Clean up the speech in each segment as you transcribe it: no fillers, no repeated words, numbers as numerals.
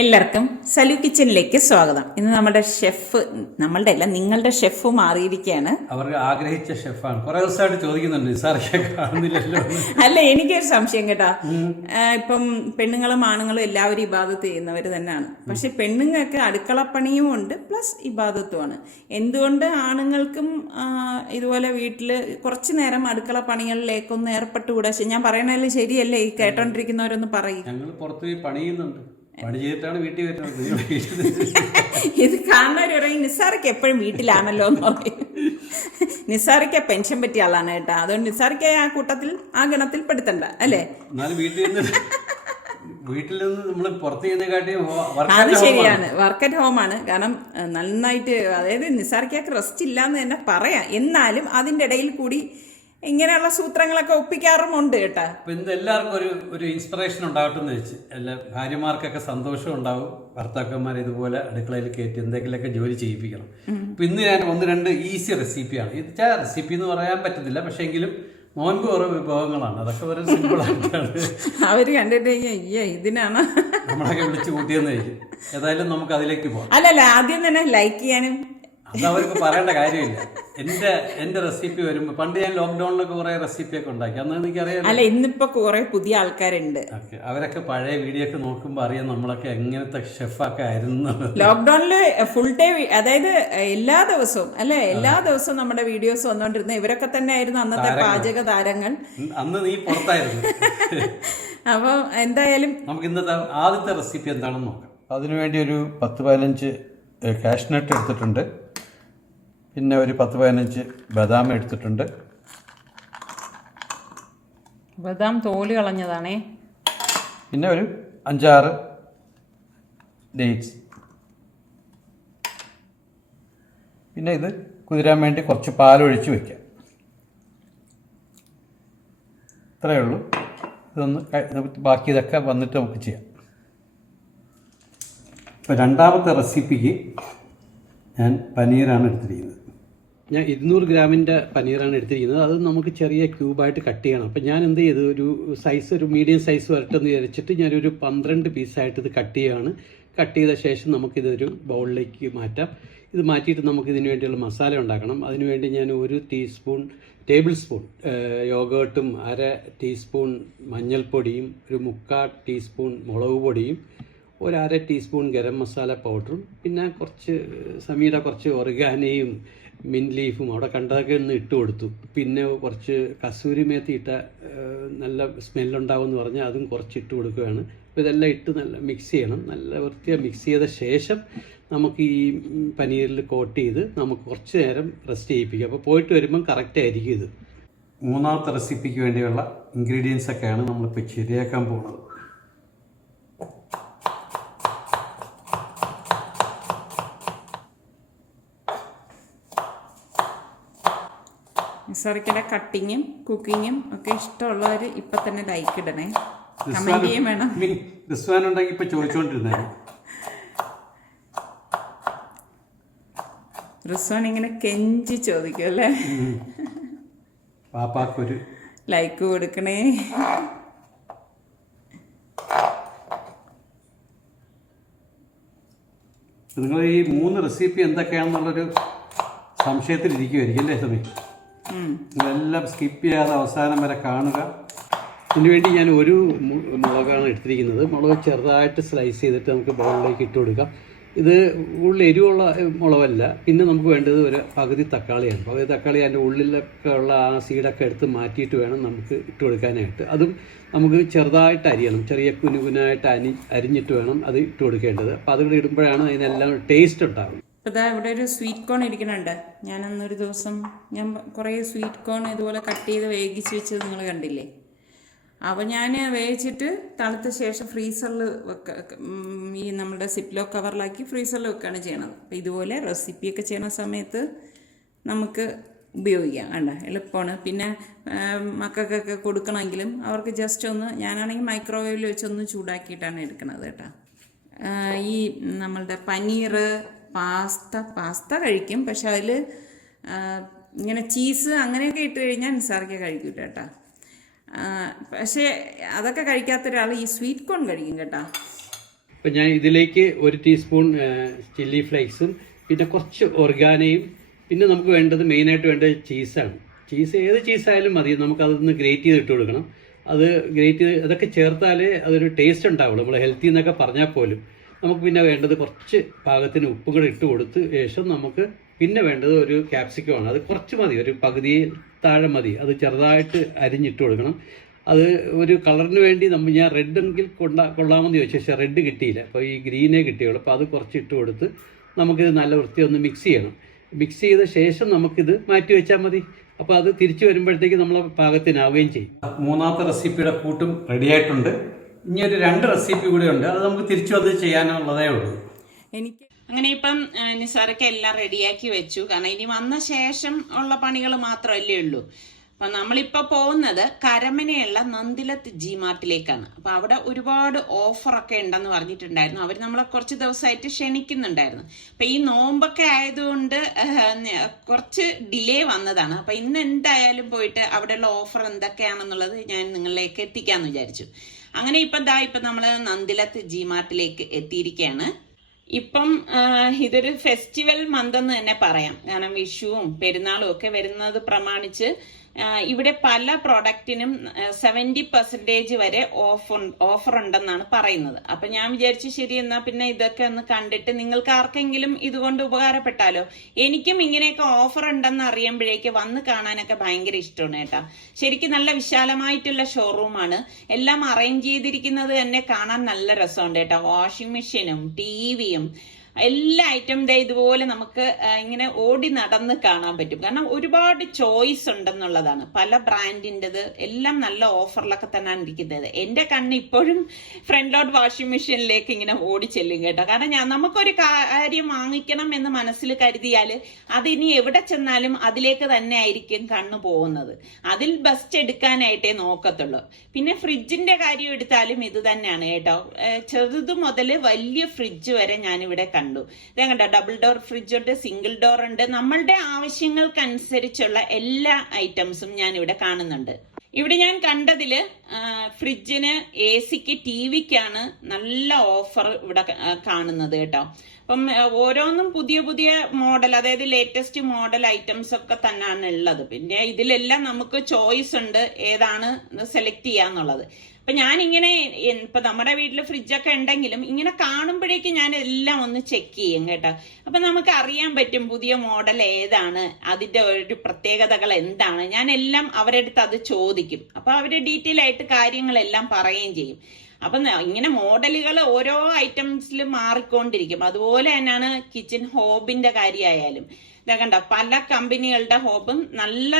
എല്ലാവർക്കും സലു കിച്ചനിലേക്ക് സ്വാഗതം. ഇന്ന് നമ്മുടെ ഷെഫ്, നമ്മളുടെ അല്ല നിങ്ങളുടെ ഷെഫ് മാറിയിരിക്കുകയാണ്. അവർക്ക് ആഗ്രഹിച്ച ഷെഫാണ്. കുറെ ദിവസമായിട്ട് ചോദിക്കുന്നുണ്ട്, നിസാറിക്ക കാണുന്നില്ലല്ലോ. അല്ല, എനിക്കൊരു സംശയം കേട്ടാ. ഇപ്പം പെണ്ണുങ്ങളും ആണുങ്ങളും എല്ലാവരും ഇബാദത്ത് ചെയ്യുന്നവർ തന്നെയാണ്. പക്ഷെ പെണ്ണുങ്ങൾക്ക് അടുക്കളപ്പണിയും ഉണ്ട്, പ്ലസ് ഇബാദത്തുമാണ്. എന്തുകൊണ്ട് ആണുങ്ങൾക്കും ഇതുപോലെ വീട്ടില് കുറച്ചു നേരം അടുക്കള പണികളിലേക്കൊന്ന് ഏർപ്പെട്ടുകൂടാ? ഞാൻ പറയണതിൽ ശരിയല്ലേ? ഈ കേട്ടോണ്ടിരിക്കുന്നവരൊന്ന് പറയും. ഞങ്ങൾ പുറത്ത് പോയി പണി ചെയ്യുന്നുണ്ട്, പണി ചെയ്തിട്ടാണ് വീട്ടിൽ വരുന്നത്. ഇത് കാണുന്നവർ പറയും നിസാറിക്ക എപ്പോഴും വീട്ടിലാണല്ലോ എന്ന് പറയും. നിസാറിക്ക പെൻഷൻ പറ്റിയ ആളാണ് കേട്ടാ. അതുകൊണ്ട് നിസാറിക്ക ആ കൂട്ടത്തിൽ, ആ ഗണത്തിൽ പെടുത്തണ്ട അല്ലേ? എന്നാലും വീട്ടിൽ നിന്ന് നമ്മൾ പുറത്ത് ചെയ്യുന്നതിനെക്കാട്ടിയും അത് ശരിയാണ്, വർക്ക് അറ്റ് ഹോം ആണ്. കാരണം നന്നായിട്ട്, അതായത് നിസാറിക്കക്ക് റെസ്റ്റ് ഇല്ലാന്ന് തന്നെ പറയാം. എന്നാലും അതിൻ്റെ ഇടയിൽ കൂടി ഇങ്ങനെയുള്ള സൂത്രങ്ങളൊക്കെ ഒപ്പിക്കാറുമുണ്ട് കേട്ടാ. എല്ലാവർക്കും ഒരു ഇൻസ്പിറേഷൻ ഉണ്ടാകട്ടെ എന്ന് വെച്ച്, എല്ലാ ഭാര്യമാർക്കൊക്കെ സന്തോഷം ഉണ്ടാവും. ഭർത്താക്കന്മാർ ഇതുപോലെ അടുക്കളയിൽ കയറ്റി എന്തെങ്കിലുമൊക്കെ ജോലി ചെയ്യിപ്പിക്കണം. ഇപ്പൊ ഇന്ന് ഞാൻ 1-2 ഈസി റെസിപ്പിയാണ്. ഇത് റെസിപ്പി എന്ന് പറയാൻ പറ്റത്തില്ല, പക്ഷെ എങ്കിലും നോൻപ് ഓരോ വിഭവങ്ങളാണ്. അതൊക്കെ വളരെ സിമ്പിൾ ആയിട്ടാണ്. അവര് കണ്ടിട്ട് ഇതിനാണ് നമ്മളൊക്കെ വിളിച്ചു കൂട്ടിയെന്ന് ചോദിക്കും. ഏതായാലും നമുക്ക് അതിലേക്ക് പോകാം. അല്ലല്ല, ആദ്യം തന്നെ ലൈക്ക് ചെയ്യാനും അത് അവർക്ക് പറയേണ്ട കാര്യമില്ല. എന്റെ റെസിപ്പി വരുമ്പോ, പണ്ട് ഞാൻ ലോക്ക്ഡൌണിലൊക്കെ കുറെ റെസിപ്പിയൊക്കെ ഉണ്ടാക്കി, അന്ന് എനിക്കറിയാം. അല്ല, ഇന്നിപ്പോ കുറെ പുതിയ ആൾക്കാരുണ്ട്. അവരൊക്കെ പഴയ വീഡിയോ ഒക്കെ നോക്കുമ്പോ അറിയാം നമ്മളൊക്കെ എങ്ങനത്തെ ഷെഫൊക്കെ ആയിരുന്നു. ലോക്ക്ഡൌണില് ഫുൾ ഡേ, അതായത് എല്ലാ ദിവസവും അല്ലെ, എല്ലാ ദിവസവും നമ്മുടെ വീഡിയോസ് വന്നോണ്ടിരുന്ന ഇവരൊക്കെ തന്നെ ആയിരുന്നു അന്നത്തെ പാചക താരങ്ങൾ. അന്ന് നീ പുറത്തായിരുന്നു. അപ്പൊ എന്തായാലും നമുക്ക് ഇന്നത്തെ ആദ്യത്തെ റെസിപ്പി എന്താണെന്ന് നോക്കാം. അതിനുവേണ്ടി ഒരു 10-15 കാഷ്നട്ട് എടുത്തിട്ടുണ്ട്. പിന്നെ ഒരു 10-15 ബദാം എടുത്തിട്ടുണ്ട്. ബദാം തോല് കളഞ്ഞതാണേ. പിന്നെ ഒരു 5-6 ഡേറ്റ്സ്. പിന്നെ ഇത് കുതിരാൻ വേണ്ടി കുറച്ച് പാലൊഴിച്ച് വെക്കാം. ഇത്രയേ ഉള്ളൂ. ബാക്കി ഇതൊക്കെ വന്നിട്ട് നമുക്ക് ചെയ്യാം. ഇപ്പോൾ രണ്ടാമത്തെ റെസിപ്പിക്ക് ഞാൻ പനീറാണ് എടുത്തിരിക്കുന്നത്. ഞാൻ 200 ഗ്രാമിൻ്റെ പനീറാണ് എടുത്തിരിക്കുന്നത്. അത് നമുക്ക് ചെറിയ ക്യൂബായിട്ട് കട്ട് ചെയ്യണം. അപ്പം ഞാൻ എന്ത് ചെയ്തു, ഒരു മീഡിയം സൈസ് വരട്ടെന്ന് വിചാരിച്ചിട്ട് ഞാനൊരു 12 പീസായിട്ട് ഇത് കട്ട് ചെയ്യുകയാണ്. കട്ട് ചെയ്ത ശേഷം നമുക്കിതൊരു ബൗളിലേക്ക് മാറ്റാം. ഇത് മാറ്റിയിട്ട് നമുക്ക് ഇതിന് വേണ്ടിയുള്ള മസാല ഉണ്ടാക്കണം. അതിനുവേണ്ടി ഞാൻ 1 ടേബിൾ സ്പൂൺ യോഗേർട്ടും, 1/2 ടീസ്പൂൺ മഞ്ഞൾപ്പൊടിയും, ഒരു 3/4 ടീസ്പൂൺ മുളക് പൊടിയും, 1/2 ടീസ്പൂൺ ഗരം മസാല പൗഡറും, പിന്നെ കുറച്ച് ഒറിഗാനയും മിൻറ്റ് ലീഫും അവിടെ കണ്ടതൊക്കെ ഒന്ന് ഇട്ട് കൊടുത്തു. പിന്നെ കുറച്ച് കസൂരി മേത്തി ഇട്ട നല്ല സ്മെല്ലുണ്ടാവും എന്ന് പറഞ്ഞാൽ അതും കുറച്ച് ഇട്ട് കൊടുക്കുകയാണ്. അപ്പോൾ ഇതെല്ലാം ഇട്ട് നല്ല മിക്സ് ചെയ്യണം. നല്ല വൃത്തിയായി മിക്സ് ചെയ്ത ശേഷം നമുക്ക് ഈ പനീറിൽ കോട്ട് ചെയ്ത് നമുക്ക് കുറച്ച് നേരം റെസ്റ്റ് ചെയ്യിപ്പിക്കാം. അപ്പോൾ പോയിട്ട് വരുമ്പം കറക്റ്റ് ആയിരിക്കും ഇത്. മൂന്നാമത്തെ റെസിപ്പിക്ക് വേണ്ടിയുള്ള ഇൻഗ്രീഡിയൻസ് ഒക്കെയാണ് നമ്മളിപ്പോൾ ശരിയാക്കാൻ പോകുന്നത്. നിസാറിക്കയുടെ കട്ടിങ്ങും കുക്കിങ്ങും ഒക്കെ ഇഷ്ടമുള്ളവർ ഇപ്പൊ തന്നെ ലൈക്ക് ഇടണേ, കമന്റ് ചെയ്യാൻ വേണം. റിസ്വാനുണ്ടെങ്കിൽ ഇപ്പൊ ചോദിച്ചോണ്ടിരുന്നേ. റിസ്വാൻ ഇങ്ങനെ കെഞ്ചി ചോദിക്കും അല്ലേ, പാപ്പാക്കൊരു ലൈക്ക് കൊടുക്കണേ. നിങ്ങൾ ഈ 3 റെസിപ്പി എന്തൊക്കെയാണെന്നുള്ളൊരു സംശയത്തിലിരിക്കുമായിരിക്കും അല്ലേ സമയം. നിങ്ങളെല്ലാം സ്കിപ്പ് ചെയ്യാതെ അവസാനം വരെ കാണുക. ഇതിനുവേണ്ടി ഞാൻ ഒരു മുളകാണ് എടുത്തിരിക്കുന്നത്. മുളക് ചെറുതായിട്ട് സ്ലൈസ് ചെയ്തിട്ട് നമുക്ക് ബൗളിലേക്ക് ഇട്ട് കൊടുക്കാം. ഇത് ഉള്ളിൽ എരിവുള്ള മുളകല്ല. പിന്നെ നമുക്ക് വേണ്ടത് ഒരു പകുതി തക്കാളിയാണ്. പകുതി തക്കാളി അതിൻ്റെ ഉള്ളിലൊക്കെ ഉള്ള ആ സീഡൊക്കെ എടുത്ത് മാറ്റിയിട്ട് വേണം നമുക്ക് ഇട്ട് കൊടുക്കാനായിട്ട്. അതും നമുക്ക് ചെറുതായിട്ട് അരിയണം, ചെറിയ കുനുകുനായിട്ട് അരിഞ്ഞിട്ട് വേണം അത് ഇട്ട് കൊടുക്കേണ്ടത്. അപ്പോൾ അതുകൂടെ ഇടുമ്പോഴാണ് അതിനെല്ലാം ടേസ്റ്റ് ഉണ്ടാകും. ഇതാ ഇവിടെ ഒരു സ്വീറ്റ് കോൺ ഇരിക്കുന്നുണ്ട്. ഞാനന്നൊരു ദിവസം കുറേ സ്വീറ്റ് കോൺ ഇതുപോലെ കട്ട് ചെയ്ത് വേവിച്ച് വെച്ചത് നിങ്ങൾ കണ്ടില്ലേ. അപ്പോൾ ഞാൻ വേവിച്ചിട്ട് തണുത്ത ശേഷം ഫ്രീസറിൽ ഈ നമ്മുടെ സിപ്ലോ കവറിലാക്കി ഫ്രീസറിൽ വെക്കുകയാണ് ചെയ്യണത്. അപ്പോൾ ഇതുപോലെ റെസിപ്പിയൊക്കെ ചെയ്യണ സമയത്ത് നമുക്ക് ഉപയോഗിക്കാം. വേണ്ട, എളുപ്പമാണ്. പിന്നെ മക്കൾക്കൊക്കെ കൊടുക്കണമെങ്കിലും അവർക്ക് ജസ്റ്റ് ഒന്ന്, ഞാനാണെങ്കിൽ മൈക്രോവേവിൽ വെച്ചൊന്ന് ചൂടാക്കിയിട്ടാണ് എടുക്കണത് കേട്ടോ. ഈ നമ്മളുടെ പനീർ, പാസ്ത കഴിക്കും, പക്ഷെ അതിൽ ഇങ്ങനെ ചീസ് അങ്ങനെയൊക്കെ ഇട്ട് കഴിഞ്ഞാൽ നിസാറിക്ക കഴിക്കൂല കേട്ടോ. പക്ഷേ അതൊക്കെ കഴിക്കാത്ത ഒരാൾ ഈ സ്വീറ്റ് കോൺ കഴിക്കും കേട്ടോ. അപ്പം ഞാൻ ഇതിലേക്ക് 1 ടീസ്പൂൺ ചില്ലി ഫ്ലേക്സും പിന്നെ കുറച്ച് ഒർഗാനയും പിന്നെ നമുക്ക് വേണ്ടത് മെയിനായിട്ട് വേണ്ടത് ചീസാണ്. ചീസ് ഏത് ചീസായാലും മതി, നമുക്കതൊന്ന് ഗ്രേറ്റ് ചെയ്ത് ഇട്ട് കൊടുക്കണം. അത് ഗ്രേറ്റ് ചെയ്ത് അതൊക്കെ ചേർത്താലേ അതൊരു ടേസ്റ്റ് ഉണ്ടാവുള്ളൂ. നമ്മൾ ഹെൽത്തി എന്നൊക്കെ പറഞ്ഞാൽ പോലും നമുക്ക് പിന്നെ വേണ്ടത് കുറച്ച് പാകത്തിന് ഉപ്പും കൂടെ ഇട്ട് കൊടുത്ത് ശേഷം നമുക്ക് പിന്നെ വേണ്ടത് ഒരു ക്യാപ്സിക്കമാണ്. അത് കുറച്ച് മതി, ഒരു പകുതി താഴെ മതി. അത് ചെറുതായിട്ട് അരിഞ്ഞിട്ട് കൊടുക്കണം. അത് ഒരു കളറിന് വേണ്ടി ഞാൻ റെഡ് എങ്കിൽ കൊള്ളാമെന്ന് ചോദിച്ചു, പക്ഷേ റെഡ് കിട്ടിയില്ല. അപ്പോൾ ഈ ഗ്രീനേ കിട്ടിയുള്ളൂ. അപ്പോൾ അത് കുറച്ച് ഇട്ട് കൊടുത്ത് നമുക്കിത് നല്ല വൃത്തി ഒന്ന് മിക്സ് ചെയ്യണം. മിക്സ് ചെയ്ത ശേഷം നമുക്കിത് മാറ്റി വെച്ചാൽ മതി. അപ്പോൾ അത് തിരിച്ചു വരുമ്പോഴത്തേക്ക് നമ്മൾ പാകത്തിനാവുകയും ചെയ്യും. 3ാമത്തെ റെസിപ്പിയുടെ കൂട്ടും റെഡിയായിട്ടുണ്ട്. ഇനി ഒരു 2 റെസിപ്പി കൂടെ ഉണ്ട്, അത് നമുക്ക് തിരിച്ചു വന്ന് ചെയ്യാനുള്ളതേ ഉള്ളൂ. എനിക്ക് അങ്ങനെ ഇപ്പം നിസാരക്ക എല്ലാം റെഡിയാക്കി വെച്ചു. കാരണം ഇനി വന്ന ശേഷം ഉള്ള പണികൾ മാത്രമല്ലേ ഉള്ളൂ. അപ്പം നമ്മളിപ്പോൾ പോകുന്നത് കരമനയുള്ള നന്ദിലത്ത് G-Martലേക്കാണ്. അപ്പം അവിടെ ഒരുപാട് ഓഫറൊക്കെ ഉണ്ടെന്ന് പറഞ്ഞിട്ടുണ്ടായിരുന്നു. അവർ നമ്മളെ കുറച്ച് ദിവസമായിട്ട് ക്ഷണിക്കുന്നുണ്ടായിരുന്നു. അപ്പം ഈ നോമ്പൊക്കെ ആയതുകൊണ്ട് കുറച്ച് ഡിലേ വന്നതാണ്. അപ്പം ഇന്ന് എന്തായാലും പോയിട്ട് അവിടെയുള്ള ഓഫർ എന്തൊക്കെയാണെന്നുള്ളത് ഞാൻ നിങ്ങളിലേക്ക് എത്തിക്കാമെന്ന് വിചാരിച്ചു. അങ്ങനെ ഇപ്പം നമ്മൾ നന്ദിലത്ത് G-Martലേക്ക് എത്തിയിരിക്കുകയാണ്. ഇപ്പം ഇതൊരു ഫെസ്റ്റിവൽ മന്ത് എന്ന് തന്നെ പറയാം. കാരണം വിഷുവും പെരുന്നാളും ഒക്കെ വരുന്നത് പ്രമാണിച്ച് ഇവിടെ പല പ്രൊഡക്റ്റിനും 70% വരെ ഓഫർ ഉണ്ടെന്നാണ് പറയുന്നത്. അപ്പൊ ഞാൻ വിചാരിച്ചു ശരി എന്നാ പിന്നെ ഇതൊക്കെ ഒന്ന് കണ്ടിട്ട് നിങ്ങൾക്ക് ആർക്കെങ്കിലും ഇതുകൊണ്ട് ഉപകാരപ്പെട്ടാലോ. എനിക്കും ഇങ്ങനെയൊക്കെ ഓഫർ ഉണ്ടെന്ന് അറിയുമ്പോഴേക്ക് വന്ന് കാണാനൊക്കെ ഭയങ്കര ഇഷ്ടമാണ് കേട്ടാ. ശരിക്കും നല്ല വിശാലമായിട്ടുള്ള ഷോറൂമാണ്. എല്ലാം അറേഞ്ച് ചെയ്തിരിക്കുന്നത് തന്നെ കാണാൻ നല്ല രസമുണ്ട് കേട്ടോ. വാഷിംഗ് മെഷീനും ടിവിയും എല്ലാ ഐറ്റം ഇതുപോലെ നമുക്ക് ഇങ്ങനെ ഓടി നടന്ന് കാണാൻ പറ്റും. കാരണം ഒരുപാട് ചോയ്സ് ഉണ്ടെന്നുള്ളതാണ്. പല ബ്രാൻഡിൻ്റെത് എല്ലാം നല്ല ഓഫറിലൊക്കെ തന്നെയാണ് ഇരിക്കുന്നത്. എൻ്റെ കണ്ണ് ഇപ്പോഴും ഫ്രണ്ട് ലോഡ് വാഷിംഗ് മെഷീനിലേക്ക് ഇങ്ങനെ ഓടി ചെല്ലും കേട്ടോ. കാരണം നമുക്കൊരു കാര്യം വാങ്ങിക്കണം എന്ന് മനസ്സിൽ കരുതിയാൽ അതിനി എവിടെ ചെന്നാലും അതിലേക്ക് തന്നെ ആയിരിക്കും കണ്ണു പോകുന്നത്. അതിൽ ബെസ്റ്റ് എടുക്കാനായിട്ടേ നോക്കത്തുള്ളൂ. പിന്നെ ഫ്രിഡ്ജിന്റെ കാര്യം എടുത്താലും ഇത് തന്നെയാണ് കേട്ടോ. ചെറുത് മുതൽ വലിയ ഫ്രിഡ്ജ് വരെ ഞാനിവിടെ കണ്ടു. കണ്ടോ, ഡബിൾ ഡോർ ഫ്രിഡ്ജ് ഉണ്ട്, സിംഗിൾ ഡോർ ഉണ്ട്. നമ്മളുടെ ആവശ്യങ്ങൾക്കനുസരിച്ചുള്ള എല്ലാ ഐറ്റംസും ഞാൻ ഇവിടെ കാണുന്നുണ്ട്. ഇവിടെ ഞാൻ കണ്ടതില് ഫ്രിഡ്ജിന്, AC-ക്ക്, TV-ക്കാണ് നല്ല ഓഫർ ഇവിടെ കാണുന്നത് കേട്ടോ. അപ്പം ഓരോന്നും പുതിയ പുതിയ മോഡൽ, അതായത് ലേറ്റസ്റ്റ് മോഡൽ ഐറ്റംസ് ഒക്കെ തന്നെയാണ് ഉള്ളത്. പിന്നെ ഇതിലെല്ലാം നമുക്ക് ചോയ്സ് ഉണ്ട് ഏതാണ് സെലക്ട് ചെയ്യാന്നുള്ളത്. അപ്പൊ ഞാനിങ്ങനെ ഇപ്പൊ നമ്മുടെ വീട്ടിൽ ഫ്രിഡ്ജൊക്കെ ഉണ്ടെങ്കിലും ഇങ്ങനെ കാണുമ്പോഴേക്കും ഞാൻ എല്ലാം ഒന്ന് ചെക്ക് ചെയ്യും കേട്ടോ. അപ്പൊ നമുക്ക് അറിയാൻ പറ്റും പുതിയ മോഡൽ ഏതാണ്, അതിന്റെ ഒരു പ്രത്യേകതകൾ എന്താണ്. ഞാൻ എല്ലാം അവരുടെ അടുത്ത് അത് ചോദിക്കും. അപ്പൊ അവര് ഡീറ്റെയിൽ ആയിട്ട് കാര്യങ്ങളെല്ലാം പറയുകയും ചെയ്യും. അപ്പൊ ഇങ്ങനെ മോഡലുകൾ ഓരോ ഐറ്റംസിൽ മാറിക്കൊണ്ടിരിക്കും. അതുപോലെ തന്നെയാണ് കിച്ചൺ ഹോബിന്റെ കാര്യമായാലും. കണ്ട പല കമ്പനികളുടെ ഹോബും നല്ല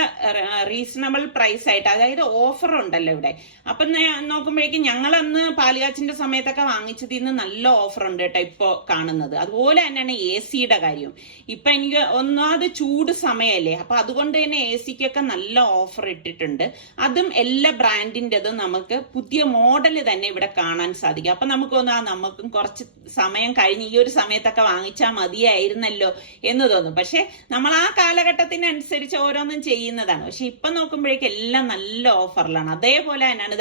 റീസണബിൾ പ്രൈസ് ആയിട്ട്, അതായത് ഓഫർ ഉണ്ടല്ലോ ഇവിടെ. അപ്പൊ നോക്കുമ്പോഴേക്കും ഞങ്ങളന്ന് പാലുകാച്ചിന്റെ സമയത്തൊക്കെ വാങ്ങിച്ചതിൽ നിന്ന് നല്ല ഓഫർ ഉണ്ട് കേട്ടോ ഇപ്പൊ കാണുന്നത്. അതുപോലെ തന്നെയാണ് AC-യുടെ കാര്യം. ഇപ്പൊ എനിക്ക് ഒന്നാമത് ചൂട് സമയമല്ലേ, അപ്പൊ അതുകൊണ്ട് തന്നെ AC-ക്കൊക്കെ നല്ല ഓഫർ ഇട്ടിട്ടുണ്ട്. അതും എല്ലാ ബ്രാൻഡിൻ്റെതും നമുക്ക് പുതിയ മോഡൽ തന്നെ ഇവിടെ കാണാൻ സാധിക്കും. അപ്പൊ നമുക്ക് നമുക്കും കുറച്ച് സമയം കഴിഞ്ഞ് ഈ ഒരു സമയത്തൊക്കെ വാങ്ങിച്ചാൽ മതിയായിരുന്നല്ലോ എന്ന് തോന്നും. പക്ഷെ നമ്മൾ ആ കാലഘട്ടത്തിനനുസരിച്ച് ഓരോന്നും ചെയ്യുന്നതാണ്. പക്ഷെ ഇപ്പൊ നോക്കുമ്പോഴേക്കും എല്ലാം നല്ല ഓഫറിലാണ്. അതേപോലെ തന്നെയാണ്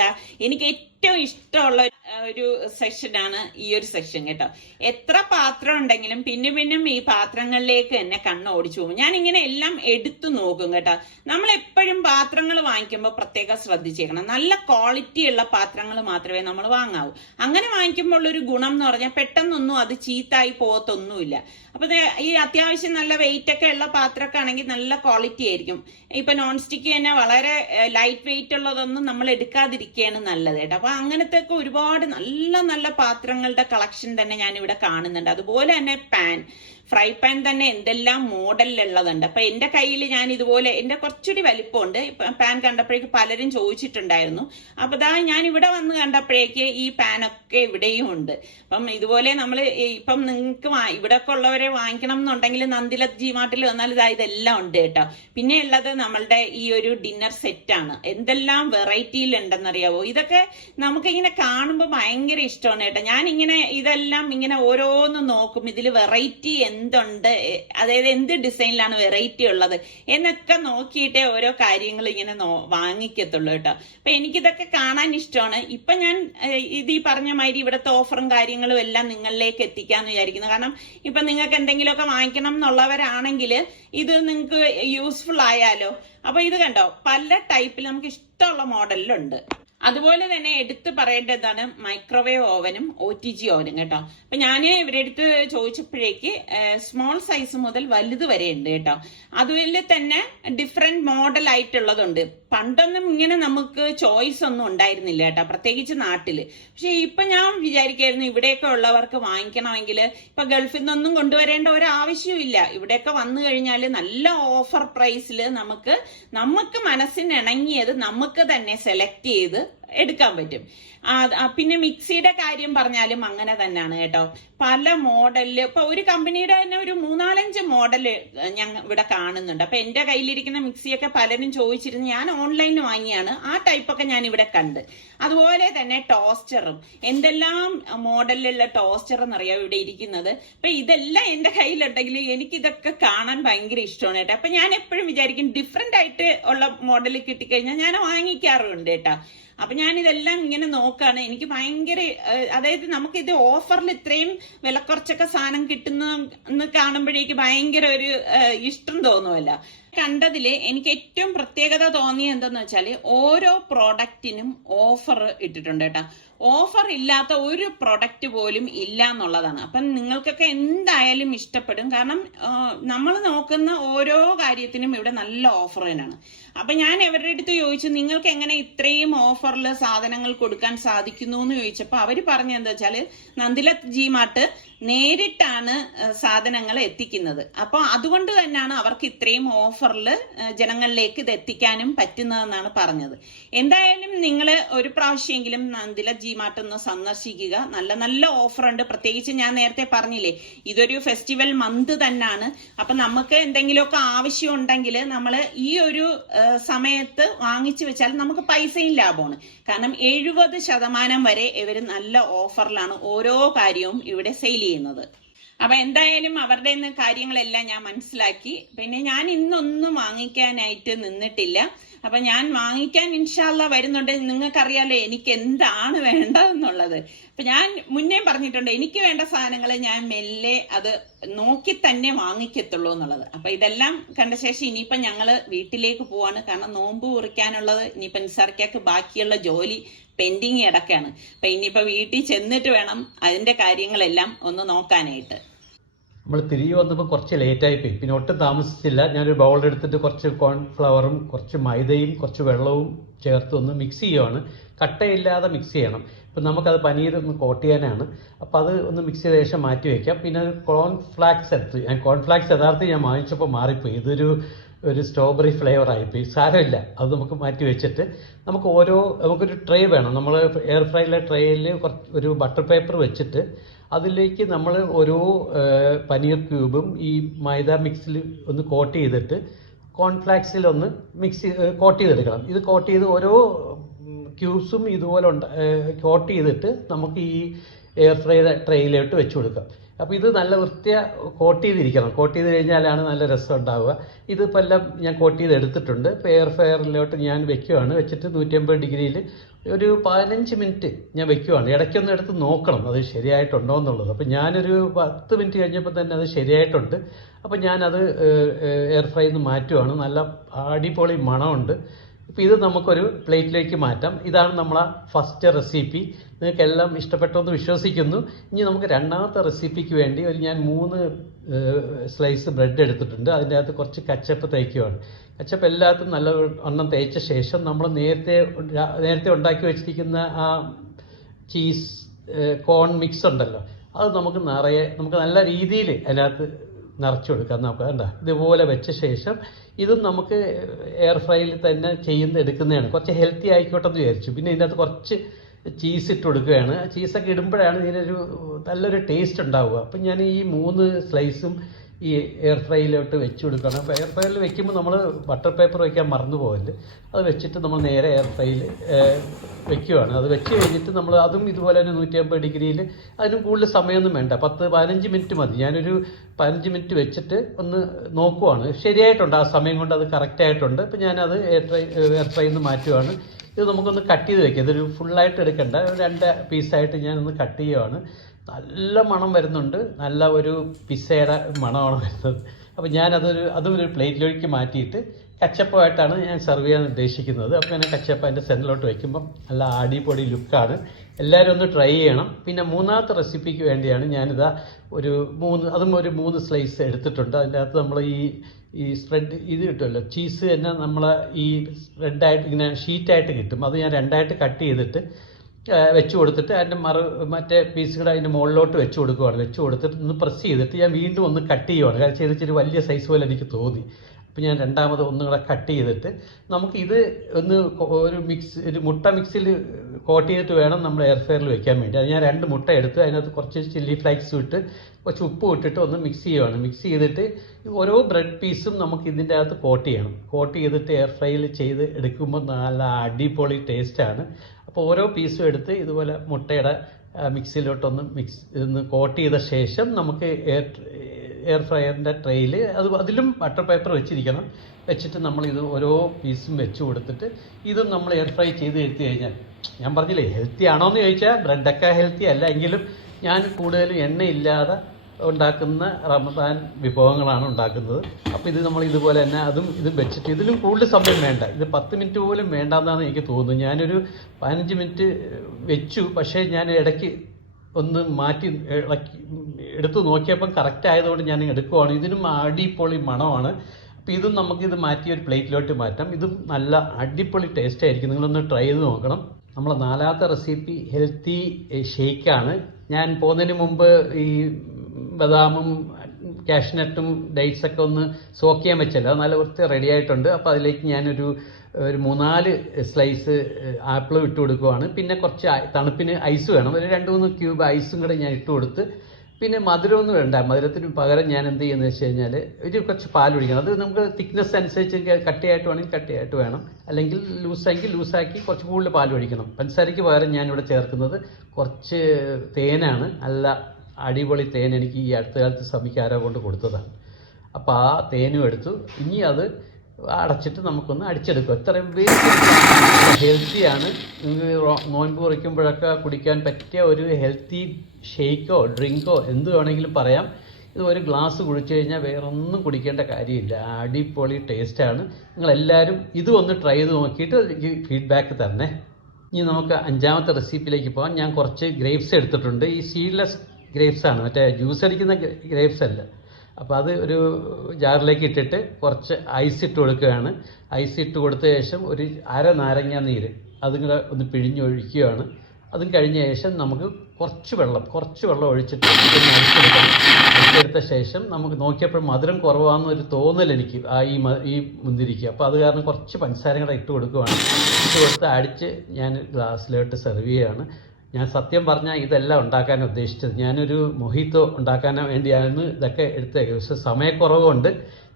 എനിക്ക് ഏറ്റവും ഇഷ്ടമുള്ള ഒരു സെക്ഷനാണ് ഈ ഒരു സെക്ഷൻ കേട്ടോ. എത്ര പാത്രം ഉണ്ടെങ്കിലും പിന്നെ ഈ പാത്രങ്ങളിലേക്ക് തന്നെ കണ്ണ് ഓടിച്ചു പോകും. ഞാൻ ഇങ്ങനെ എല്ലാം എടുത്തു നോക്കും കേട്ടോ. നമ്മൾ എപ്പോഴും പാത്രങ്ങൾ വാങ്ങിക്കുമ്പോൾ പ്രത്യേകം ശ്രദ്ധിച്ചേക്കണം. നല്ല ക്വാളിറ്റി ഉള്ള പാത്രങ്ങൾ മാത്രമേ നമ്മൾ വാങ്ങാവൂ. അങ്ങനെ വാങ്ങിക്കുമ്പോൾ ഉള്ളൊരു ഗുണം എന്ന് പറഞ്ഞാൽ പെട്ടെന്നൊന്നും അത് ചീത്തായി പോകത്തൊന്നുമില്ല. അപ്പൊ ഈ അത്യാവശ്യം നല്ല വെയിറ്റ് ഒക്കെ ഉള്ള പാത്രമൊക്കെ ആണെങ്കിൽ നല്ല ക്വാളിറ്റി ആയിരിക്കും. ഇപ്പൊ നോൺ സ്റ്റിക്ക് തന്നെ വളരെ ലൈറ്റ് വെയിറ്റ് ഉള്ളതൊന്നും നമ്മൾ എടുക്കാതിരിക്കുകയാണ് നല്ലത് കേട്ടോ. അപ്പൊ അങ്ങനത്തെ ഒക്കെ ഒരുപാട് നല്ല നല്ല പാത്രങ്ങളുടെ കളക്ഷൻ തന്നെ ഞാൻ ഇവിടെ കാണുന്നുണ്ട്. അതുപോലെ തന്നെ ഫ്രൈ പാൻ തന്നെ എന്തെല്ലാം മോഡലിലുള്ളതുണ്ട്. അപ്പൊ എന്റെ കയ്യിൽ ഞാൻ ഇതുപോലെ, എന്റെ കുറച്ചുകൂടി വലിപ്പമുണ്ട്. പാൻ കണ്ടപ്പോഴേക്ക് പലരും ചോദിച്ചിട്ടുണ്ടായിരുന്നു. അപ്പൊ ഞാൻ ഇവിടെ വന്ന് കണ്ടപ്പോഴേക്ക് ഈ പാനൊക്കെ ഇവിടെയും ഉണ്ട്. അപ്പം ഇതുപോലെ നമ്മൾ ഇപ്പം നിങ്ങൾക്ക് ഇവിടെ ഒക്കെ ഉള്ളവരെ വാങ്ങിക്കണം എന്നുണ്ടെങ്കിൽ നന്ദിലത്ത് G-Martൽ വന്നാൽ ഇതെല്ലാം ഉണ്ട് കേട്ടോ. പിന്നെ ഉള്ളത് നമ്മളുടെ ഈ ഒരു ഡിന്നർ സെറ്റാണ്. എന്തെല്ലാം വെറൈറ്റിയിൽ ഉണ്ടെന്നറിയാവോ. ഇതൊക്കെ നമുക്കിങ്ങനെ കാണുമ്പോൾ ഭയങ്കര ഇഷ്ടമാണ് കേട്ടോ. ഞാൻ ഇതെല്ലാം ഇങ്ങനെ ഓരോന്ന് നോക്കും, ഇതിൽ വെറൈറ്റി എന്തുണ്ട്, അതായത് എന്ത് ഡിസൈനിലാണ് വെറൈറ്റി ഉള്ളത് എന്നൊക്കെ നോക്കിയിട്ടേ ഓരോ കാര്യങ്ങൾ ഇങ്ങനെ വാങ്ങിക്കത്തുള്ളൂ കേട്ടോ. അപ്പൊ എനിക്കിതൊക്കെ കാണാൻ ഇഷ്ടമാണ്. ഇപ്പൊ ഞാൻ ഇത് ഈ പറഞ്ഞ മാതിരി ഇവിടുത്തെ ഓഫറും കാര്യങ്ങളും എല്ലാം നിങ്ങളിലേക്ക് എത്തിക്കാന്ന് വിചാരിക്കുന്നു. കാരണം ഇപ്പൊ നിങ്ങൾക്ക് എന്തെങ്കിലുമൊക്കെ വാങ്ങിക്കണം എന്നുള്ളവരാണെങ്കിൽ ഇത് നിങ്ങൾക്ക് യൂസ്ഫുൾ ആയാലോ. അപ്പൊ ഇത് കണ്ടോ, പല ടൈപ്പിൽ നമുക്ക് ഇഷ്ടമുള്ള മോഡലിലുണ്ട്. അതുപോലെ തന്നെ എടുത്ത് പറയേണ്ടതാണ് മൈക്രോവേവ് ഓവനും OTG ഓവനും കേട്ടോ. അപ്പൊ ഞാൻ ഇവരുടെ അടുത്ത് ചോദിച്ചപ്പോഴേക്ക് സ്മോൾ സൈസ് മുതൽ വലുത് വരെ ഉണ്ട് കേട്ടോ. അതുപോലെ തന്നെ ഡിഫറെന്റ് മോഡൽ ആയിട്ടുള്ളതുണ്ട്. പണ്ടൊന്നും ഇങ്ങനെ നമുക്ക് ചോയ്സ് ഒന്നും ഉണ്ടായിരുന്നില്ല കേട്ടോ, പ്രത്യേകിച്ച് നാട്ടില്. പക്ഷെ ഇപ്പൊ ഞാൻ വിചാരിക്കായിരുന്നു ഇവിടെയൊക്കെ ഉള്ളവർക്ക് വാങ്ങിക്കണമെങ്കിൽ ഇപ്പൊ ഗൾഫിൽ നിന്നൊന്നും കൊണ്ടുവരേണ്ട ഒരു ആവശ്യമില്ല. ഇവിടെയൊക്കെ വന്നു കഴിഞ്ഞാൽ നല്ല ഓഫർ പ്രൈസിൽ നമുക്ക് മനസ്സിനിണങ്ങിയത് നമുക്ക് തന്നെ സെലക്ട് ചെയ്ത് എടുക്കാൻ പറ്റും. പിന്നെ മിക്സിയുടെ കാര്യം പറഞ്ഞാലും അങ്ങനെ തന്നെയാണ് കേട്ടോ. പല മോഡലില് ഇപ്പൊ ഒരു കമ്പനിയുടെ തന്നെ ഒരു 3-4 മോഡല് ഞാൻ ഇവിടെ കാണുന്നുണ്ട്. അപ്പൊ എന്റെ കയ്യിലിരിക്കുന്ന മിക്സിയൊക്കെ പലരും ചോദിച്ചിരുന്നു, ഞാൻ ഓൺലൈനിൽ വാങ്ങിയാണ്. ആ ടൈപ്പൊക്കെ ഞാൻ ഇവിടെ കണ്ട്. അതുപോലെ തന്നെ ടോസ്റ്ററും എന്തെല്ലാം മോഡലിലുള്ള ടോസ്റ്റർ എന്നറിയാം ഇവിടെ ഇരിക്കുന്നത്. അപ്പൊ ഇതെല്ലാം എന്റെ കയ്യിലുണ്ടെങ്കിൽ എനിക്കിതൊക്കെ കാണാൻ ഭയങ്കര ഇഷ്ടമാണ് കേട്ടോ. അപ്പൊ ഞാൻ എപ്പോഴും വിചാരിക്കും ഡിഫറെന്റ് ആയിട്ട് ഉള്ള മോഡൽ കിട്ടിക്കഴിഞ്ഞാൽ ഞാൻ വാങ്ങിക്കാറുണ്ട് കേട്ടോ. അപ്പൊ ഞാൻ ഇതെല്ലാം ഇങ്ങനെ നോക്കാണ്. എനിക്ക് ഭയങ്കര, അതായത് നമുക്ക് ഇത് ഓഫറിൽ ഇത്രയും വില കുറച്ചൊക്കെ സാധനം കിട്ടുന്ന കാണുമ്പോഴേക്ക് ഭയങ്കര ഒരു ഇഷ്ടം തോന്നുമല്ല. കണ്ടതില് എനിക്ക് ഏറ്റവും പ്രത്യേകത തോന്നിയത് എന്തെന്ന് വെച്ചാൽ ഓരോ പ്രോഡക്റ്റിനും ഓഫർ ഇട്ടിട്ടുണ്ട് കേട്ടോ. ഓഫർ ഇല്ലാത്ത ഒരു പ്രൊഡക്റ്റ് പോലും ഇല്ല എന്നുള്ളതാണ്. അപ്പം നിങ്ങൾക്കൊക്കെ എന്തായാലും ഇഷ്ടപ്പെടും. കാരണം നമ്മൾ നോക്കുന്ന ഓരോ കാര്യത്തിനും ഇവിടെ നല്ല ഓഫർ തന്നെയാണ്. അപ്പൊ ഞാൻ ഇവരുടെ അടുത്ത് ചോദിച്ചു, നിങ്ങൾക്ക് എങ്ങനെ ഇത്രയും ഓഫറിൽ സാധനങ്ങൾ കൊടുക്കാൻ സാധിക്കുന്നു എന്ന് ചോദിച്ചപ്പോൾ അവര് പറഞ്ഞെന്താ വെച്ചാല് നന്ദിലത്ത് G-Mart നേരിട്ടാണ് സാധനങ്ങൾ എത്തിക്കുന്നത്. അപ്പോൾ അതുകൊണ്ട് തന്നെയാണ് അവർക്ക് ഇത്രയും ഓഫറിൽ ജനങ്ങളിലേക്ക് ഇത് എത്തിക്കാനും പറ്റുന്നതെന്നാണ് പറഞ്ഞത്. എന്തായാലും നിങ്ങൾ ഒരു പ്രാവശ്യമെങ്കിലും നന്ദിലത്ത് G-Mart ഒന്ന് സന്ദർശിക്കുക. നല്ല നല്ല ഓഫർ ഉണ്ട്. പ്രത്യേകിച്ച് ഞാൻ നേരത്തെ പറഞ്ഞില്ലേ, ഇതൊരു ഫെസ്റ്റിവൽ മന്ത് തന്നെയാണ്. അപ്പൊ നമുക്ക് എന്തെങ്കിലുമൊക്കെ ആവശ്യം ഉണ്ടെങ്കിൽ നമ്മൾ ഈ ഒരു സമയത്ത് വാങ്ങിച്ചു വെച്ചാൽ നമുക്ക് പൈസയും ലാഭമാണ്. കാരണം 70% വരെ ഇവർ നല്ല ഓഫറിലാണ് ഓരോ കാര്യവും ഇവിടെ സെയിൽ ചെയ്യുന്നത്. അപ്പൊ എന്തായാലും അവരുടെ കാര്യങ്ങളെല്ലാം ഞാൻ മനസ്സിലാക്കി. പിന്നെ ഞാൻ ഇന്നൊന്നും വാങ്ങിക്കാനായിട്ട് നിന്നിട്ടില്ല. അപ്പൊ ഞാൻ വാങ്ങിക്കാൻ ഇൻഷാല്ലാ വരുന്നുണ്ട്. നിങ്ങൾക്കറിയാലോ എനിക്ക് എന്താണ് വേണ്ടതെന്നുള്ളത്. അപ്പൊ ഞാൻ മുന്നേ പറഞ്ഞിട്ടുണ്ട്, എനിക്ക് വേണ്ട സാധനങ്ങൾ ഞാൻ മെല്ലെ അത് നോക്കി തന്നെ വാങ്ങിക്കത്തുള്ളൂ എന്നുള്ളത്. അപ്പൊ ഇതെല്ലാം കണ്ട ശേഷം ഇനിയിപ്പം ഞങ്ങള് വീട്ടിലേക്ക് പോവാണ്. കാരണം നോമ്പ് കുറിക്കാനുള്ളത് ഇനിയിപ്പം നിസാർക്കയ്ക്ക് ബാക്കിയുള്ള ജോലി പെൻഡിങ് കിടക്കാണ്. അപ്പൊ ഇനിയിപ്പോ വീട്ടിൽ ചെന്നിട്ട് വേണം അതിന്റെ കാര്യങ്ങളെല്ലാം ഒന്ന് നോക്കാനായിട്ട്. നമ്മൾ തിരികെ വന്നപ്പോൾ കുറച്ച് ലേറ്റായി പോയി. പിന്നെ ഒട്ടും താമസിച്ചില്ല. ഞാനൊരു ബൗളെടുത്തിട്ട് കുറച്ച് കോൺഫ്ലവറും കുറച്ച് മൈദയും കുറച്ച് വെള്ളവും ചേർത്ത് ഒന്ന് മിക്സ് ചെയ്യുവാണ്. കട്ടയില്ലാതെ മിക്സ് ചെയ്യണം. ഇപ്പം നമുക്കത് പനീർ ഒന്ന് കോട്ട് ചെയ്യാനാണ്. അപ്പോൾ അത് ഒന്ന് മിക്സ് ചെയ്ത ശേഷം മാറ്റി വയ്ക്കാം. പിന്നെ ഒരു കോൺഫ്ലാക്സ് എടുത്ത്, ഞാൻ കോൺഫ്ലാക്സ് യഥാർത്ഥം ഞാൻ വാങ്ങിച്ചപ്പോൾ മാറിപ്പോയി. ഇതൊരു സ്ട്രോബെറി ഫ്ലേവർ ആയിപ്പോയി. സാരമില്ല, അത് നമുക്ക് മാറ്റി വെച്ചിട്ട് നമുക്കൊരു ട്രേ വേണം. നമ്മൾ എയർ ഫ്രൈയിലെ ട്രേയിൽ ഒരു ബട്ടർ പേപ്പർ വെച്ചിട്ട് അതിലേക്ക് നമ്മൾ ഓരോ പനീർ ക്യൂബും ഈ മൈദ മിക്സിൽ ഒന്ന് കോട്ട് ചെയ്തിട്ട് കോൺഫ്ലാക്സിൽ ഒന്ന് കോട്ട് ചെയ്തെടുക്കണം. ഇത് കോട്ട് ചെയ്ത് ഓരോ ക്യൂബ്സും ഇതുപോലെ കോട്ട് ചെയ്തിട്ട് നമുക്ക് ഈ എയർ ഫ്രൈ ട്രേയിലോട്ട് വെച്ച് കൊടുക്കാം. അപ്പോൾ ഇത് നല്ല കോട്ട് ചെയ്തിരിക്കണം. കോട്ട് ചെയ്ത് കഴിഞ്ഞാലാണ് നല്ല രസം ഉണ്ടാവുക. ഇതിപ്പോൾ എല്ലാം ഞാൻ കോട്ട് ചെയ്ത് എടുത്തിട്ടുണ്ട്. ഇപ്പോൾ എയർ ഫ്രയറിലോട്ട് ഞാൻ വെക്കുകയാണ്. വെച്ചിട്ട് 150 ഡിഗ്രിയിൽ ഒരു 15 മിനിറ്റ് ഞാൻ വെക്കുകയാണ്. ഇടയ്ക്കൊന്ന് എടുത്ത് നോക്കണം അത് ശരിയായിട്ടുണ്ടോ എന്നുള്ളത്. അപ്പോൾ ഞാനൊരു 10 മിനിറ്റ് കഴിഞ്ഞപ്പോൾ തന്നെ അത് ശരിയായിട്ടുണ്ട്. അപ്പോൾ ഞാനത് എയർ ഫ്രൈയിൽ നിന്ന് മാറ്റുവാണ്. നല്ല അടിപൊളി മണമുണ്ട്. ഇപ്പോൾ ഇത് നമുക്കൊരു പ്ലേറ്റിലേക്ക് മാറ്റാം. ഇതാണ് നമ്മളെ ഫസ്റ്റ് റെസിപ്പി. നിങ്ങൾക്കെല്ലാം ഇഷ്ടപ്പെട്ടു എന്ന് വിശ്വസിക്കുന്നു. ഇനി നമുക്ക് രണ്ടാമത്തെ റെസിപ്പിക്ക് വേണ്ടി ഞാൻ 3 സ്ലൈസ് ബ്രെഡ് എടുത്തിട്ടുണ്ട്. അതിൻ്റെ അകത്ത് കുറച്ച് കച്ചപ്പ് തേക്കുകയാണ്. കച്ചപ്പ് എല്ലാത്തും നല്ല എണ്ണം തേച്ച ശേഷം നമ്മൾ നേരത്തെ ഉണ്ടാക്കി വെച്ചിരിക്കുന്ന ആ ചീസ് കോൺ മിക്സ് ഉണ്ടല്ലോ, അത് നമുക്ക് നല്ല രീതിയിൽ അതിനകത്ത് നിറച്ചു കൊടുക്കാം. നമുക്ക് കണ്ട ഇതുപോലെ വെച്ച ശേഷം ഇതും നമുക്ക് എയർ ഫ്രൈയിൽ തന്നെ എടുക്കുന്നതാണ്. കുറച്ച് ഹെൽത്തി ആയിക്കോട്ടെ എന്ന് വിചാരിച്ചു. പിന്നെ ഇതിൻ്റെ അകത്ത് കുറച്ച് ചീസ് ഇട്ട് കൊടുക്കുകയാണ്. ചീസൊക്കെ ഇടുമ്പോഴാണ് ഇതിനൊരു നല്ലൊരു ടേസ്റ്റ് ഉണ്ടാവുക. അപ്പം ഞാൻ ഈ 3 സ്ലൈസും ഈ എയർ ഫ്രൈയിലോട്ട് വെച്ച് കൊടുക്കണം. അപ്പോൾ എയർ ഫ്രൈയിൽ വെക്കുമ്പോൾ നമ്മൾ ബട്ടർ പേപ്പർ വയ്ക്കാൻ മറന്നു പോകരുത്. അത് വെച്ചിട്ട് നമ്മൾ നേരെ എയർ ഫ്രൈയിൽ വെക്കുകയാണ്. അത് വെച്ച് കഴിഞ്ഞിട്ട് നമ്മൾ അതും ഇതുപോലെ തന്നെ 150 ഡിഗ്രിയിൽ, അതിനും കൂടുതൽ സമയമൊന്നും വേണ്ട, 10-15 മിനിറ്റ് മതി. ഞാനൊരു 15 മിനിറ്റ് വെച്ചിട്ട് ഒന്ന് നോക്കുവാണ്, ശരിയായിട്ടുണ്ട്, ആ സമയം കൊണ്ട് അത് കറക്റ്റായിട്ടുണ്ട്. അപ്പോൾ ഞാനത് എയർ ഫ്രൈയിൽ നിന്ന് മാറ്റുവാണ്. ഇത് നമുക്കൊന്ന് കട്ട് ചെയ്ത് വെക്കാം. ഇതൊരു ഫുള്ളായിട്ട് എടുക്കണ്ട, 2 പീസായിട്ട് ഞാനൊന്ന് കട്ട് ചെയ്യുവാണ്. നല്ല മണം വരുന്നുണ്ട്, നല്ല ഒരു പിസ്സയുടെ മണമാണ് വരുന്നത്. അപ്പോൾ അതും ഒരു പ്ലേറ്റിലേക്ക് മാറ്റിയിട്ട് കച്ചപ്പമായിട്ടാണ് ഞാൻ സെർവ് ചെയ്യാൻ ഉദ്ദേശിക്കുന്നത്. അപ്പോൾ ഞാൻ കച്ചപ്പ അതിൻ്റെ സെൻറ്ററിലോട്ട് വയ്ക്കുമ്പം നല്ല അടിപൊളി ലുക്കാണ്. എല്ലാവരും ഒന്ന് ട്രൈ ചെയ്യണം. പിന്നെ മൂന്നാമത്തെ റെസിപ്പിക്ക് വേണ്ടിയാണ് ഞാനിതാ ഒരു 3 സ്ലൈസ് എടുത്തിട്ടുണ്ട്. അതിൻ്റെ അകത്ത് നമ്മൾ ഈ സ്പ്രെഡ് ഇത് കിട്ടുമല്ലോ, ചീസ് തന്നെ നമ്മൾ ഈ സ്പ്രെഡായിട്ട് ഇങ്ങനെ ഷീറ്റായിട്ട് കിട്ടും. അത് ഞാൻ 2ആയിട്ട് കട്ട് ചെയ്തിട്ട് വെച്ച് കൊടുത്തിട്ട് അതിൻ്റെ മറ്റേ പീസുകൾ അതിൻ്റെ മുകളിലോട്ട് വെച്ച് കൊടുക്കുകയാണ്. വെച്ച് കൊടുത്തിട്ട് ഒന്ന് പ്രസ് ചെയ്തിട്ട് ഞാൻ വീണ്ടും ഒന്ന് കട്ട് ചെയ്യുവാണ്. കാരണം ചെയ്തിട്ട് വലിയ സൈസ് പോലെ എനിക്ക് തോന്നി. അപ്പോൾ ഞാൻ രണ്ടാമത് ഒന്നും കൂടെ കട്ട് ചെയ്തിട്ട് നമുക്കിത് ഒരു മുട്ട മിക്സിയിൽ കോട്ട് ചെയ്തിട്ട് വേണം നമ്മൾ എയർ ഫ്രയറിൽ വെക്കാൻ വേണ്ടി. അത് ഞാൻ 2 മുട്ട എടുത്ത് അതിനകത്ത് കുറച്ച് ചില്ലി ഫ്ലേക്സും ഇട്ട് കുറച്ച് ഉപ്പും ഇട്ടിട്ട് ഒന്ന് മിക്സ് ചെയ്യുവാണ്. മിക്സ് ചെയ്തിട്ട് ഓരോ ബ്രെഡ് പീസും നമുക്ക് ഇതിൻ്റെ അകത്ത് കോട്ട് ചെയ്യണം. കോട്ട് ചെയ്തിട്ട് എയർ ഫ്രൈയിൽ ചെയ്ത് എടുക്കുമ്പോൾ നല്ല അടിപൊളി ടേസ്റ്റാണ്. അപ്പോൾ ഓരോ പീസും എടുത്ത് ഇതുപോലെ മുട്ടയുടെ മിക്സിയിലോട്ടൊന്ന് കോട്ട് ചെയ്ത ശേഷം നമുക്ക് എയർ ഫ്രയറിൻ്റെ ട്രെയിൽ അതിലും ബട്ടർ പേപ്പർ വെച്ചിട്ട് നമ്മളിത് ഓരോ പീസും വെച്ച് കൊടുത്തിട്ട് ഇതും നമ്മൾ എയർ ഫ്രൈ ചെയ്ത് എടുത്തു കഴിഞ്ഞാൽ, ഞാൻ പറഞ്ഞില്ലേ ഹെൽത്തി ആണോ എന്ന് ചോദിച്ചാൽ ബ്രെഡൊക്കെ ഹെൽത്തി അല്ല, എങ്കിലും ഞാൻ കൂടുതലും എണ്ണയില്ലാതെ ഉണ്ടാക്കുന്ന റമദാൻ വിഭവങ്ങളാണ് ഉണ്ടാക്കുന്നത്. അപ്പോൾ ഇത് നമ്മൾ ഇതുപോലെ തന്നെ ഇതും വെച്ചിട്ട് ഇതിലും കൂടുതൽ സമയം വേണ്ട, ഇത് 10 മിനിറ്റ് പോലും വേണ്ടെന്നാണ് എനിക്ക് തോന്നുന്നത്. ഞാനൊരു 15 മിനിറ്റ് വെച്ചു, പക്ഷേ ഞാൻ ഇടയ്ക്ക് ഒന്ന് മാറ്റി എടുത്ത് നോക്കിയപ്പം കറക്റ്റ് ആയതുകൊണ്ട് ഞാൻ എടുക്കുവാണ്. ഇതിനും അടിപൊളി മണമാണ്. അപ്പോൾ ഇതും നമുക്കിത് മാറ്റി ഒരു പ്ലേറ്റിലോട്ട് മാറ്റാം. ഇതും നല്ല അടിപൊളി ടേസ്റ്റ് ആയിരിക്കും, നിങ്ങളൊന്ന് ട്രൈ ചെയ്ത് നോക്കണം. നമ്മളെ 4ാമത്തെ റെസിപ്പി ഹെൽത്തി ഷേക്കാണ്. ഞാൻ പോകുന്നതിന് മുമ്പ് ഈ ബദാമും കാഷ്നട്ടും ഡേറ്റ്സൊക്കെ ഒന്ന് സോക്ക് ചെയ്യാൻ വെച്ചല്ലോ, അത് നല്ല വൃത്തി റെഡി ആയിട്ടുണ്ട്. അപ്പോൾ അതിലേക്ക് ഞാനൊരു 3-4 സ്ലൈസ് ആപ്പിൾ ഇട്ട് കൊടുക്കുവാണ്. പിന്നെ കുറച്ച് തണുപ്പിന് ഐസ് വേണം, ഒരു 2-3 ക്യൂബ് ഐസും കൂടെ ഞാൻ ഇട്ട് കൊടുത്ത്, പിന്നെ മധുരമൊന്നും വേണ്ട. മധുരത്തിന് പകരം ഞാൻ എന്ത് ചെയ്യുന്നത് വെച്ച് കഴിഞ്ഞാൽ കുറച്ച് പാൽ ഒഴിക്കണം. അത് നമുക്ക് തിക്നെസ് അനുസരിച്ച് കട്ടിയായിട്ട് വേണമെങ്കിൽ കട്ടിയായിട്ട് വേണം, അല്ലെങ്കിൽ ലൂസാക്കി കുറച്ച് കൂടുതൽ പാൽ ഒഴിക്കണം. പഞ്ചസാരയ്ക്ക് പകരം ഞാനിവിടെ ചേർക്കുന്നത് കുറച്ച് തേനാണ്. നല്ല അടിപൊളി തേൻ എനിക്ക് ഈ അടുത്ത കാലത്ത് സമിക്കാരോ കൊണ്ട് കൊടുത്തതാണ്. അപ്പോൾ ആ തേനും എടുത്തു. ഇനി അത് അടച്ചിട്ട് നമുക്കൊന്ന് അടിച്ചെടുക്കും. എത്രയും ഹെൽത്തിയാണ്. നിങ്ങൾക്ക് നോൻപ് കുറിക്കുമ്പോഴൊക്കെ കുടിക്കാൻ പറ്റിയ ഒരു ഹെൽത്തി ഷേക്കോ ഡ്രിങ്കോ എന്ത് വേണമെങ്കിലും പറയാം. ഇത് ഒരു ഗ്ലാസ് കുടിച്ചു കഴിഞ്ഞാൽ വേറൊന്നും കുടിക്കേണ്ട കാര്യമില്ല. അടിപൊളി ടേസ്റ്റാണ്. നിങ്ങളെല്ലാവരും ഇതും ഒന്ന് ട്രൈ ചെയ്ത് നോക്കിയിട്ട് ഫീഡ്ബാക്ക് തരണേ. ഇനി നമുക്ക് 5ാമത്തെ റെസിപ്പിയിലേക്ക് പോകാം. ഞാൻ കുറച്ച് ഗ്രേപ്സ് എടുത്തിട്ടുണ്ട്. ഈ സീഡ്ലെസ് ഗ്രേപ്സ് ആണ്, മറ്റേ ജ്യൂസ് അടിക്കുന്ന ഗ്രേപ്സ് അല്ല. അപ്പോൾ അത് ഒരു ജാറിലേക്ക് ഇട്ടിട്ട് കുറച്ച് ഐസ് ഇട്ട് കൊടുക്കുകയാണ്. ഐസ് ഇട്ട് കൊടുത്ത ശേഷം ഒരു അര നാരങ്ങ നീര് അതും കൂടെ ഒന്ന് പിഴിഞ്ഞൊഴിക്കുകയാണ്. അതും കഴിഞ്ഞ ശേഷം നമുക്ക് കുറച്ച് വെള്ളം ഒഴിച്ചിട്ട് അടിച്ചെടുത്ത ശേഷം നമുക്ക് നോക്കിയപ്പോൾ മധുരം കുറവാണെന്നൊരു തോന്നൽ എനിക്ക് ഈ മുന്തിരിക്ക്. അപ്പോൾ അത് കാരണം കുറച്ച് പഞ്ചസാര കൂടെ ഇട്ട് കൊടുക്കുകയാണ്. ഇട്ട് കൊടുത്ത് അടിച്ച് ഞാൻ ഗ്ലാസ്സിലോട്ട് സെർവ് ചെയ്യുകയാണ്. ഞാൻ സത്യം പറഞ്ഞാൽ ഇതെല്ലാം ഉണ്ടാക്കാൻ ഉദ്ദേശിച്ചത്, ഞാനൊരു മൊഹിത്തോ ഉണ്ടാക്കാൻ വേണ്ടിയാണ് ഇതൊക്കെ എടുത്തത്. പക്ഷേ സമയക്കുറവുകൊണ്ട്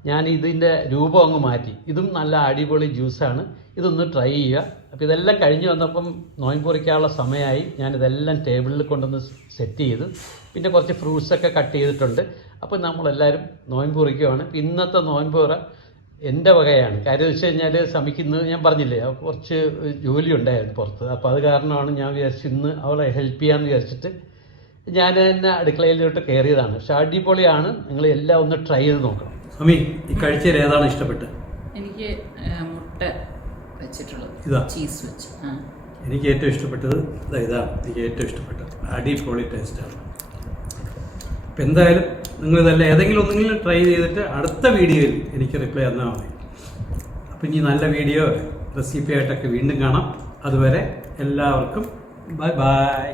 ഞാൻ ഇതിൻ്റെ രൂപം അങ്ങ് മാറ്റി. ഇതും നല്ല അടിപൊളി ജ്യൂസാണ്, ഇതൊന്ന് ട്രൈ ചെയ്യുക. അപ്പോൾ ഇതെല്ലാം കഴിഞ്ഞ് വന്നപ്പം നോയമ്പ് കുറിക്കാനുള്ള സമയമായി. ഞാനിതെല്ലാം ടേബിളിൽ കൊണ്ടുവന്ന് സെറ്റ് ചെയ്തു. പിന്നെ കുറച്ച് ഫ്രൂട്ട്സൊക്കെ കട്ട് ചെയ്തിട്ടുണ്ട്. അപ്പോൾ നമ്മളെല്ലാവരും നോയമ്പ് കുറിക്കുകയാണ്. ഇന്നത്തെ നോയമ്പ് തുറ എൻ്റെ വകയാണ്. കാര്യം വെച്ച് കഴിഞ്ഞാൽ സമിക്കുന്നത് ഞാൻ പറഞ്ഞില്ലേ, കുറച്ച് ജോലി ഉണ്ടായിരുന്നു പുറത്ത്. അപ്പോൾ അത് കാരണമാണ് ഞാൻ വിചാരിച്ചു ഇന്ന് അവളെ ഹെൽപ്പ് ചെയ്യാമെന്ന് വിചാരിച്ചിട്ട് ഞാൻ തന്നെ അടുക്കളയിലോട്ട് കയറിയതാണ്. പക്ഷെ അടിപൊളിയാണ്, നിങ്ങൾ എല്ലാം ഒന്ന് ട്രൈ ചെയ്ത് നോക്കണം. സമി, ഈ കഴിച്ചതിൽ ഏതാണ് ഇഷ്ടപ്പെട്ടത്? എനിക്ക് മുട്ട വെച്ചിട്ടുള്ളത്, ചീസ് വെച്ച്. എനിക്ക് ഏറ്റവും ഇഷ്ടപ്പെട്ടത് ഇതാണ്. എനിക്ക് ഏറ്റവും ഇഷ്ടപ്പെട്ടത് അടിപൊളി ടേസ്റ്റാണ്. അപ്പം എന്തായാലും നിങ്ങളിതെല്ലാം ഏതെങ്കിലും ട്രൈ ചെയ്തിട്ട് അടുത്ത വീഡിയോയിൽ എനിക്ക് റിപ്ലൈ തന്നാൽ മതി. അപ്പം ഇനി നല്ല വീഡിയോ റെസിപ്പി ആയിട്ടൊക്കെ വീണ്ടും കാണാം. അതുവരെ എല്ലാവർക്കും ബൈ ബൈ.